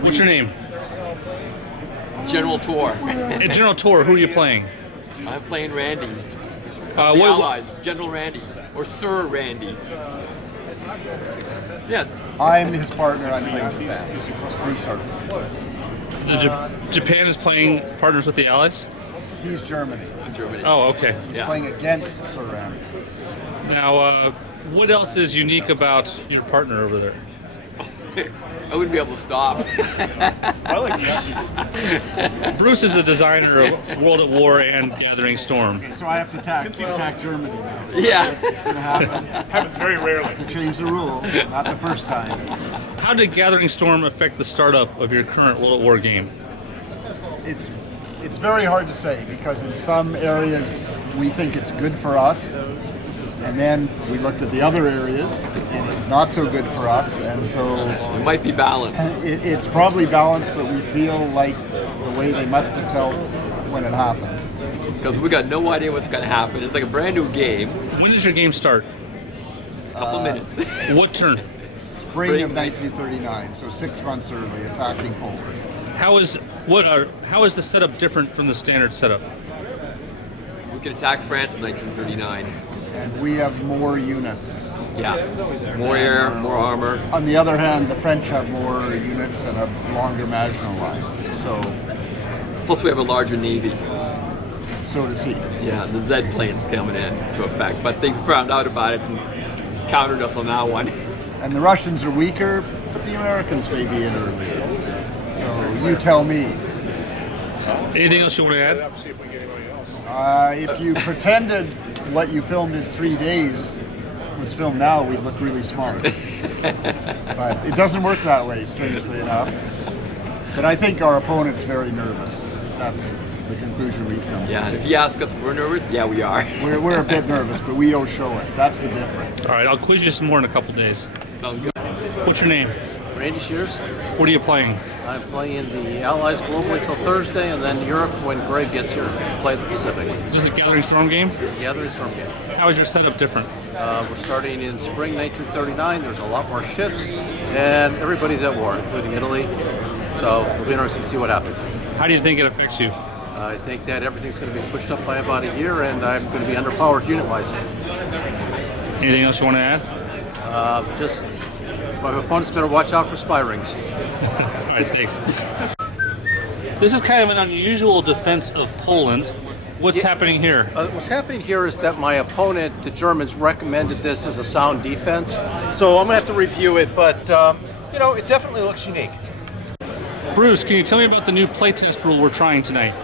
What's your name? General Tour. At General Tour, who are you playing? I'm playing Randy. The What- Allies, General Randy, or Sir Randy. Yeah, I'm his partner. I'm playing Japan. Bruce Harper. Japan is playing partners with the Allies? He's Germany. Germany. Oh, okay. He's Yeah. playing against Sir Randy. Now, what else is unique about your partner over there? I wouldn't be able to stop. I like the Bruce is the designer of World at War and Gathering Storm. So I have to attack Germany now. Yeah. It's gonna happen. Happens very rarely. To change the rule, not the first time. How did Gathering Storm affect the startup of your current World at War game? It's very hard to say because in some areas we think it's good for us, and then we looked at the other areas and it's not so good for us, and so It might be balanced. it's probably balanced, but we feel like the way they must have felt when it happened. Because we got no idea what's going to happen. It's like a brand new game. When does your game start? A couple minutes. What turn? Spring of 1939, so 6 months early, attacking Poland. How is the setup different from the standard setup? We could attack France in 1939. And we have more units. Yeah. More air, more armor. On the other hand, the French have more units and a longer Maginot Line, so Plus we have a larger navy. does he. Yeah, the Z plane's coming into effect. But they found out about it and countered us on that one. And the Russians are weaker, but the Americans may be in earlier. So you tell me. Anything else you want to add? If you pretended what you filmed in 3 days was filmed now, we'd look really smart. But it doesn't work that way, strangely enough. But I think our opponent's very nervous. That's the conclusion we've come to. Yeah, and if you ask us if we're nervous, yeah, we are. We're a bit nervous, but we don't show it. That's the difference. All right, I'll quiz you some more in a couple days. Sounds good. What's your name? Randy Shears. What are you playing? I'm playing the Allies globally till Thursday, and then Europe when Greg gets here to play the Pacific. Is this a Gathering Storm game? It's a Gathering Storm game. How is your setup different? We're starting in spring 1939. There's a lot more ships, and everybody's at war, including Italy. So it'll be interesting to see what happens. How do you think it affects you? I think that everything's going to be pushed up by about a year, and I'm going to be underpowered unit-wise. Anything else you want to add? Just my opponents better watch out for spy rings. All right, thanks. This is kind of an unusual defense of Poland. What's happening here? What's happening here is that my opponent, the Germans, recommended this as a sound defense. So I'm going to have to review it, but it definitely looks unique. Bruce, can you tell me about the new playtest rule we're trying tonight?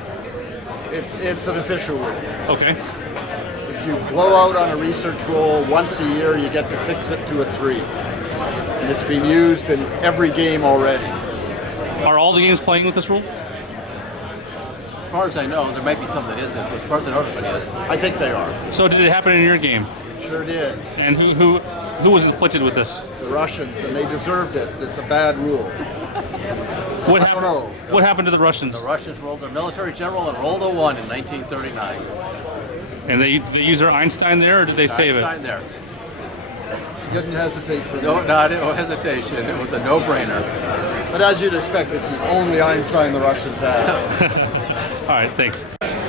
It's an official rule. Okay. If you blow out on a research roll once a year, you get to fix it to a 3. And it's been used in every game already. Are all the games playing with this rule? As far as I know, there might be some that isn't, but as far as I know, everybody is. I think they are. So did it happen in your game? Sure did. And who was inflicted with this? The Russians, and they deserved it. It's a bad rule. What I don't know. What happened to the Russians? The Russians rolled their military general and rolled a 1 in 1939. And they use their Einstein there, or did they save Einstein it? there. Didn't hesitate for No, me. no hesitation. It was a no-brainer. But as you'd expect, it's the only Einstein the Russians have. All right, thanks.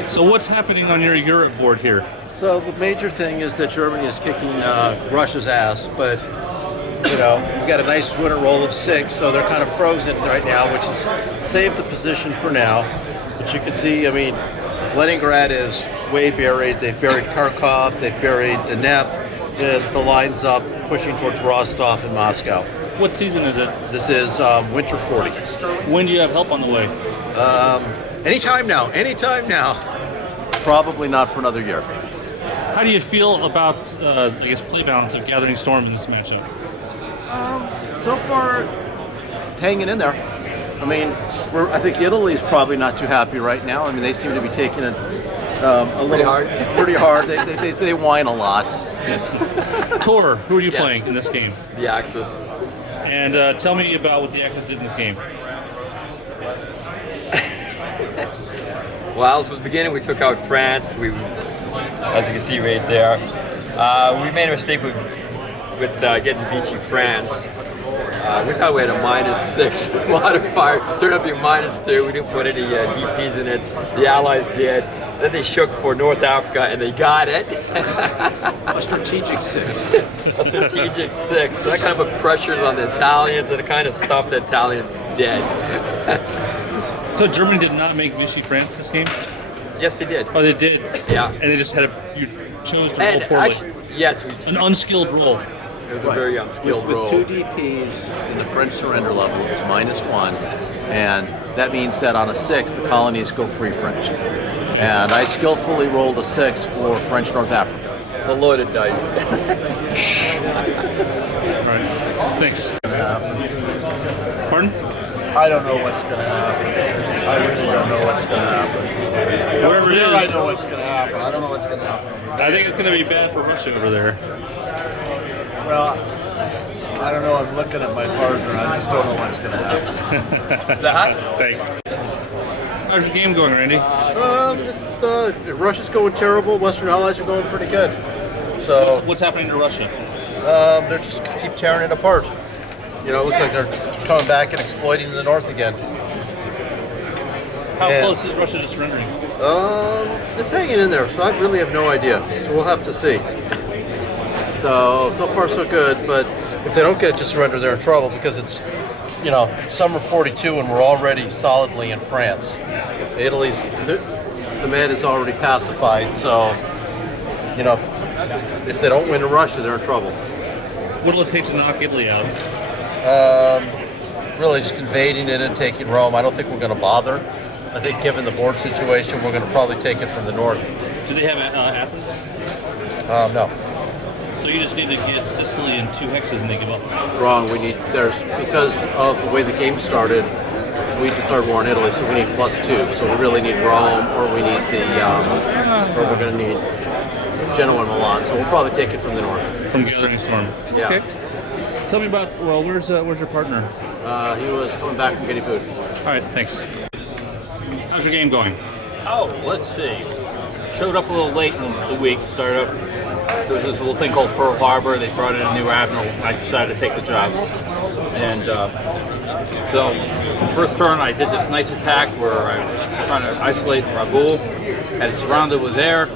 So what's happening on your Europe board here? So the major thing is that Germany is kicking Russia's ass, but we got a nice winner roll of 6, so they're kind of frozen right now, which has saved the position for now. But you can see, Leningrad is way buried. They've buried Kharkov, they've buried Dnepr. The line's up, pushing towards Rostov and Moscow. What season is it? This is winter 40. When do you have help on the way? Anytime now. Probably not for another year. How do you feel about, play balance of Gathering Storm in this matchup? So far, hanging in there. I think Italy's probably not too happy right now. They seem to be taking it pretty hard. They whine a lot. Tor, who are you playing in this game? The Axis. And tell me about what the Axis did in this game. Well, from the beginning, we took out France. As you can see right there, we made a mistake with getting Vichy France. We thought we had a -6 modifier. Turned up to be -2. We didn't put any DPs in it. The Allies did. Then they shook for North Africa and they got it. A strategic 6. A strategic 6. So that kind of put pressures on the Italians and it kind of stopped the Italians dead. So Germany did not make Vichy France this game? Yes, they did. Oh, they did? Yeah. And they just had you chose to roll And poorly. actually, yes, An unskilled roll. it was a very unskilled With roll. 2 DPs in the French surrender level, it's -1, and that means that on a 6, the colonies go free French. And I skillfully rolled a 6 for French North Africa. It's a loaded dice. All right. Thanks. Pardon? I don't know what's going to happen. I really don't know what's going to happen. Wherever it Here is. I know what's going to happen. I don't know what's going to happen. I think it's going to be bad for Russia over there. Well, I don't know. I'm looking at my partner. I just don't know what's going to happen. Is that hot? Thanks. How's your game going, Randy? Russia's going terrible. Western Allies are going pretty good. So What's happening to Russia? they're just keep tearing it apart. You know, it looks like they're coming back and exploiting the north again. How Yeah. close is Russia to surrendering? It's hanging in there, so I really have no idea. So we'll have to see. So far so good, but if they don't get it to surrender, they're in trouble because it's, you know, summer 42 and we're already solidly in France. Italy's, the man is already pacified, so, you know, if they don't win in Russia, they're in trouble. What'll it take to knock Italy out? Really just invading it and taking Rome. I don't think we're going to bother. I think given the board situation, we're going to probably take it from the north. Do they have Athens? No. So you just need to get Sicily in 2 hexes and they give up. Wrong. Because of the way the game started, we declared war on Italy, so we need +2. So we really need Rome, or we need or we're going to need Genoa and Milan. So we'll probably take it from the north. From Gathering Storm. Yeah. Okay. Tell me about, well, where's your partner? He was coming back from getting food. All right, thanks. How's your game going? Oh, let's see. Showed up a little late in the week. Started up. There was this little thing called Pearl Harbor. They brought in a new admiral. I decided to take the job. And so, first turn, I did this nice attack where I was trying to isolate Rabaul. Had it surrounded with air.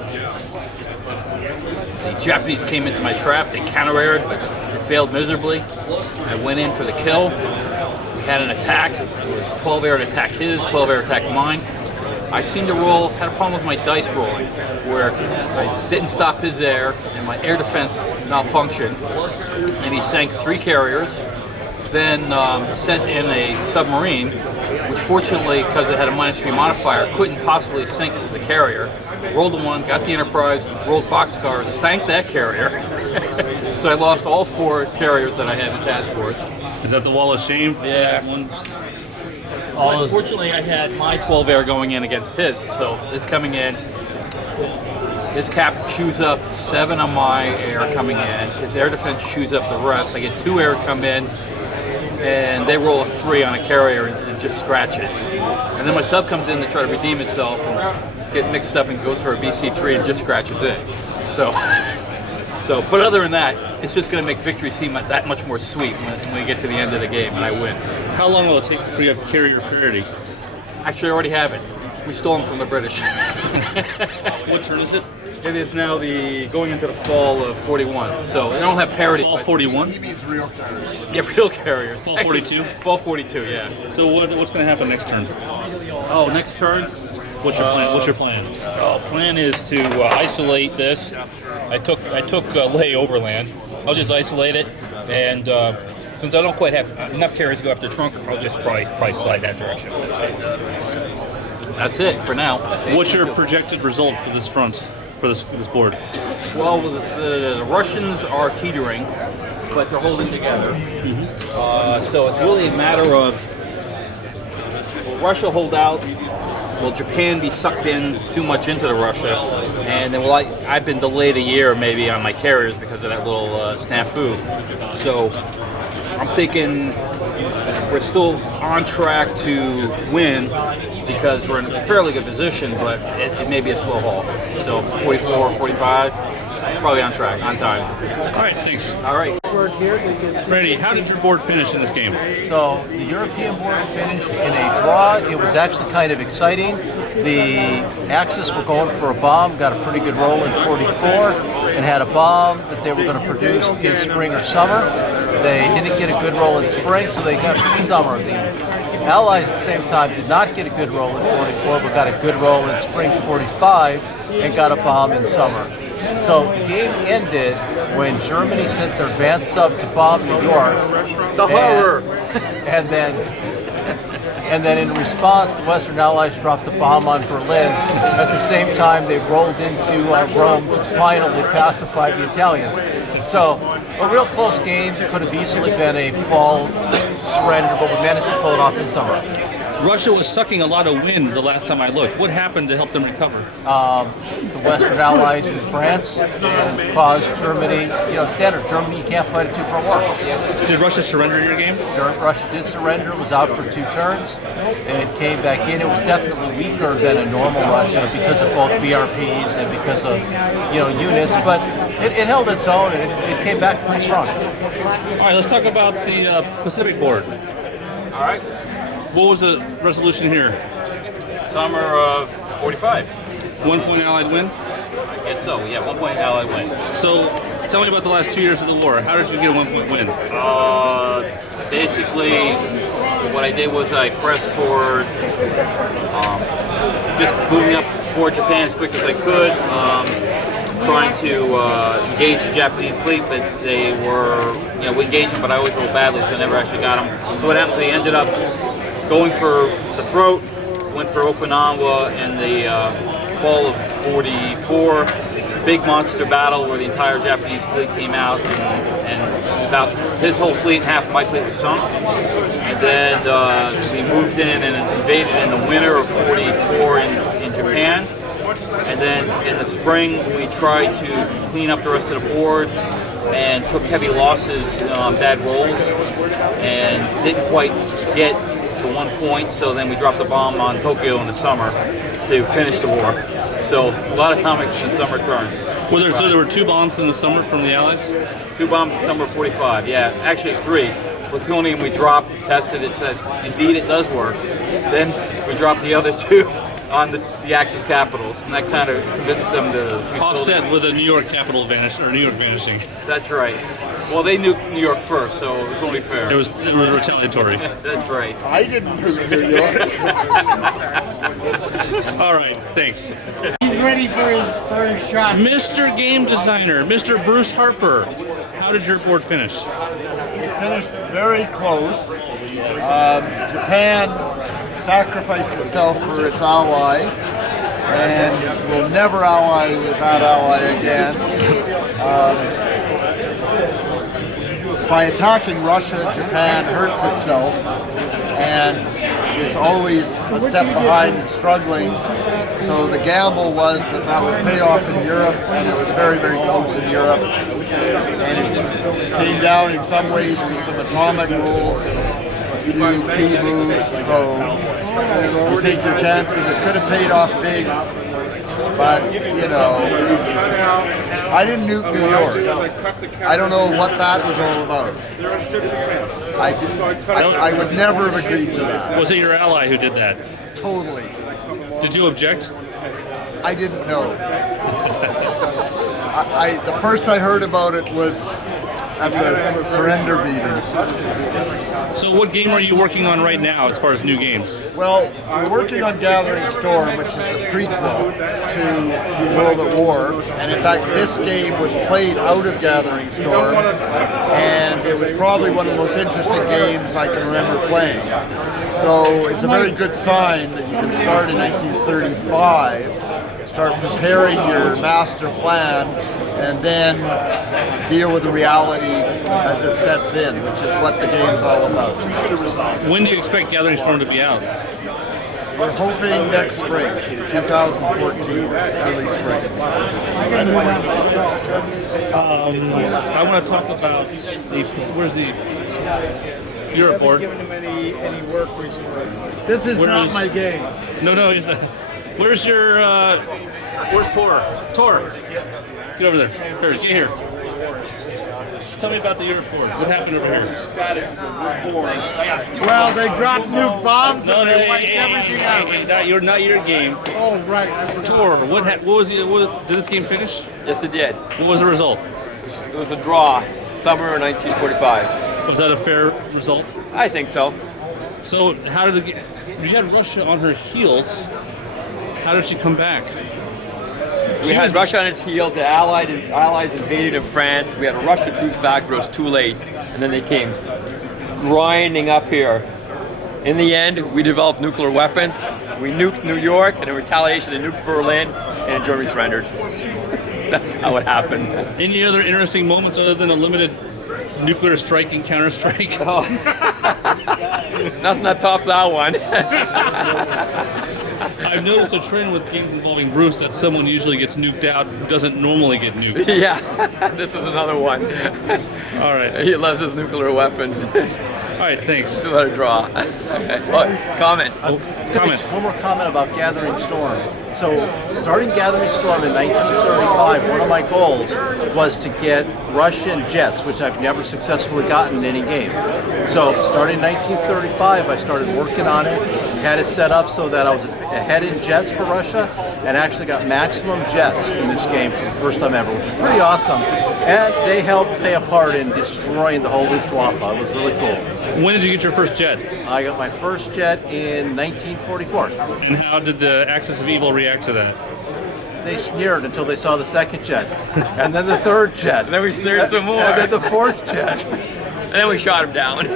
The Japanese came into my trap. They counter-aired, but it failed miserably. I went in for the kill. We had an attack. It was 12 air to attack his, 12 air attack mine. I seemed to had a problem with my dice rolling, where I didn't stop his air, and my air defense malfunctioned, and he sank 3 carriers, then sent in a submarine, which fortunately, because it had a -3 modifier, couldn't possibly sink the carrier. Rolled the 1, got the Enterprise, rolled boxcars, sank that carrier. So I lost all 4 carriers that I had in the task force. Is that the Wall of Shame? Yeah. One. Unfortunately, I had my 12 air going in against his, so it's coming in. His cap chews up 7 of my air coming in. His air defense chews up the rest. I get 2 air come in, and they roll a 3 on a carrier and just scratch it. And then my sub comes in to try to redeem itself and get mixed up and goes for a BC3 and just scratches it. But other than that, it's just going to make victory seem that much more sweet when we get to the end of the game and I win. How long will it take before you have carrier parity? Actually, I already have it. We stole them from the British. What turn is it? It is now going into the fall of 41. So they don't have parity. Fall but- 41? He means real carrier. Yeah, real carriers. Fall 42? Fall 42, yeah. So what's going to happen next turn? Oh, next turn. What's your plan? What's your plan? Plan is to isolate this. I took Lay Overland. I'll just isolate it, and since I don't quite have enough carriers to go after Trunk, I'll just probably slide that direction. That's it for now. What's your projected result for this front, for this board? Well, the Russians are teetering, but they're holding together. So it's really a matter of will Russia hold out? Will Japan be sucked in too much into the Russia? And then I've been delayed a year maybe on my carriers because of that little snafu. So I'm thinking we're still on track to win because we're in a fairly good position, but it may be a slow haul. So 44, 45. probably on track, on time. All right, thanks. All right. Randy, how did your board finish in this game? So the European board finished in a draw. It was actually kind of exciting. The Axis were going for a bomb, got a pretty good roll in 44, and had a bomb that they were going to produce in spring or summer. They didn't get a good roll in spring, so they got it in summer. The Allies at the same time did not get a good roll in 44, but got a good roll in spring 45 and got a bomb in summer. So the game ended when Germany sent their advance sub to bomb New York. The horror! And then in response, the Western Allies dropped a bomb on Berlin. At the same time, they rolled into Rome to finally pacify the Italians. So a real close game. Could have easily been a fall surrender, but we managed to pull it off in summer. Russia was sucking a lot of wind the last time I looked. What happened to help them recover? The Western Allies in France and caused Germany, standard Germany, you can't fight a 2 for a war. Did Russia surrender in your game? Russia did surrender, was out for 2 turns, and it came back in. It was definitely weaker than a normal Russia because of both BRPs and because of, units, but it held its own and it came back pretty strong. All right, let's talk about the Pacific board. All right. What was the resolution here? Summer of 45. 1 point Allied win? I guess so. Yeah, 1 point Allied win. So, tell me about the last 2 years of the war. How did you get a 1 point win? Basically, what I did was I pressed forward, just moving up toward Japan as quick as I could, trying to engage the Japanese fleet, but they were, we engaged them, but I always rolled badly, so I never actually got them. So what happened, they ended up going for the throat, went for Okinawa in the fall of 44. Big monster battle where the entire Japanese fleet came out, and about his whole fleet, half of my fleet was sunk. And then we moved in and invaded in the winter of 44 in Japan. And then in the spring, we tried to clean up the rest of the board and took heavy losses on bad rolls and didn't quite get to 1 point, so then we dropped the bomb on Tokyo in the summer to finish the war. So a lot of comics in the summer turn. So there were 2 bombs in the summer from the Allies? 2 bombs in summer 45, yeah. Actually 3. Plutonium we dropped, tested it, says indeed it does work. Then we dropped the other 2 on the Axis capitals, and that kind of convinced them to offset with the New York capital New York vanishing. That's right. Well, they nuked New York first, so it was only fair. It was retaliatory. That's right. I didn't nuke New York. All right, thanks. He's ready for his shot. Mr. Game Designer, Mr. Bruce Harper, how did your board finish? It finished very close. Japan sacrificed itself for its ally and will never ally with that ally again. By attacking Russia, Japan hurts itself and is always a step behind and struggling. So the gamble was that would pay off in Europe, and it was very, very close in Europe. And it came down in some ways to some atomic rules, a few key moves. So you take your chances. It could have paid off big, but I didn't nuke New York. I don't know what that was all about. I would never have agreed to that. Was it your ally who did that? Totally. Did you object? I didn't know. The first I heard about it was at the surrender meeting. So what game are you working on right now as far as new games? Well, we're working on Gathering Storm, which is the prequel to World at War. And in fact, this game was played out of Gathering Storm. And it was probably one of the most interesting games I can remember playing. So it's a very good sign that you can start in 1935, start preparing your master plan, and then deal with the reality as it sets in, which is what the game's all about. When do you expect Gathering Storm to be out? We're hoping next spring, 2014, early spring. I want to talk about where's the Europe board? Given him any work recently. This is not my game. No, he's not. Where's your, where's Tor? Tor, Get over there. Here, get here. Tell me about the airport. What happened over here? Well, they dropped nuke bombs No, and no, they wiped everything out. not your game. Oh, right. I forgot. Tour. What was the? Did this game finish? Yes, it did. What was the result? It was a draw, summer 1945. Was that a fair result? I think so. So how did you had Russia on her heels? How did she come back? We had Russia on its heels. The Allies invaded in France. We had Russian troops back, but it was too late. And then they came grinding up here. In the end, we developed nuclear weapons. We nuked New York, and in retaliation, they nuked Berlin, and Germany surrendered. That's how it happened. Any other interesting moments other than a limited nuclear strike and counter-strike? Oh. Nothing that tops that one. I've noticed a trend with games involving Bruce that someone usually gets nuked out who doesn't normally get nuked. Yeah, this is another one. All right. He loves his nuclear weapons. All right, thanks. Still let it draw. Comment. Comment. One more comment about Gathering Storm. So, starting Gathering Storm in 1935, one of my goals was to get Russian jets, which I've never successfully gotten in any game. So, starting in 1935, I started working on it, had it set up so that I was ahead in jets for Russia, and actually got maximum jets in this game for the first time ever, which is pretty awesome. And they helped play a part in destroying the whole Luftwaffe. It was really cool. When did you get your first jet? I got my first jet in 1944. And how did the Axis of Evil react to that? They sneered until they saw the second jet, and then the third jet, And then we sneered some more. and then the fourth jet. And then we shot him down.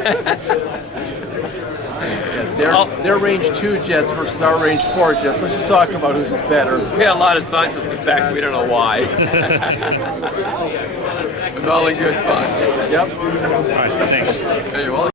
Their range 2 jets versus our range 4 jets. Let's just talk about who's better. We had a lot of scientists defect. We don't know why. It was all in good fun. Yep. All right, thanks. Hey, well,